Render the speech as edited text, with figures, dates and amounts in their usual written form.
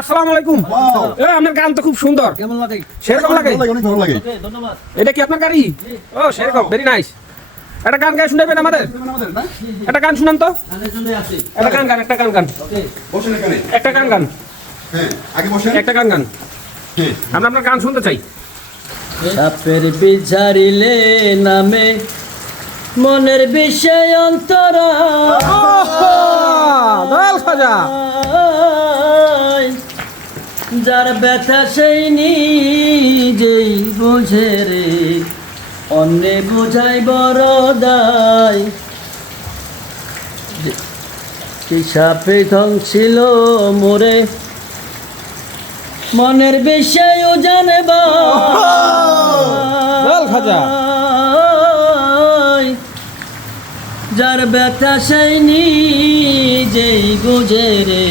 আসসালামু আলাইকুম। আপনার গান তো খুব সুন্দর। কেমন লাগে? সেরকম লাগে? অনেক ভালো লাগে। ধন্যবাদ। এটা কি আপনার গাড়ি? ও সেরকম, ভেরি নাইস। একটা গান গায়ে শুনাবেন আমাদের? একটা গান শুনান তো। গানের জন্য আছি। একটা গান ওকে। বসেন এখানে। একটা গান। হ্যাঁ, আগে বসেন। একটা গান। হ্যাঁ। আমরা আপনার গান শুনতে চাই। সাপের বিচারিলে নামে মনের বিষয় অন্তরা দয়াল খাজা। যার ব্যথা সেই নিজেই বোঝে রে, অন্যে বোঝাই বড় দায়। কি সাপে ধ্বংসিল মোরে মনের বিষয়ও জানবা দয়াল খাজা। যার ব্যথা সেই নিজেই বোঝে রে,